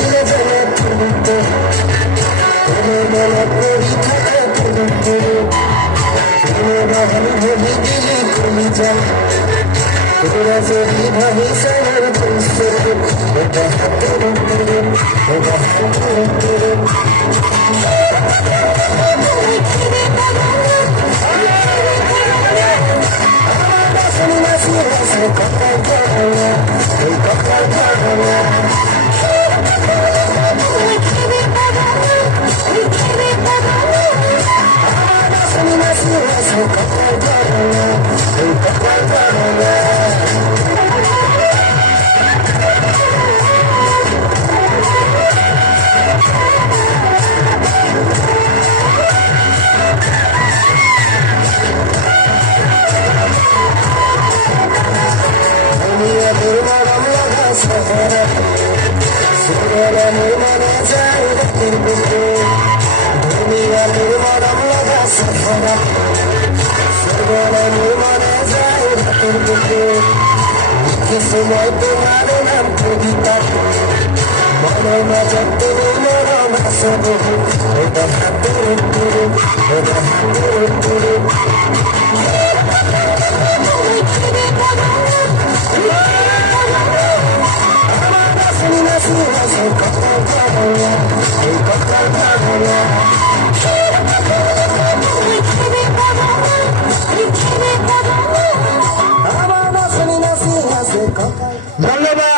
দিলে যেন তুলতে তোমার মনে পড়ি থাকে তুলতে তোমরা আমি ভুলি দিলি কমি যায় তোরা যদি ভাবি সাইনের তুলতে ওটা তুলতে ওটা তুলতে সময় তোমার নাম কবিতা মনে মজা তুমি মরম আসব ওটা হাতুর তুরু ওটা হাতুর তুরু ধন্যবাদ।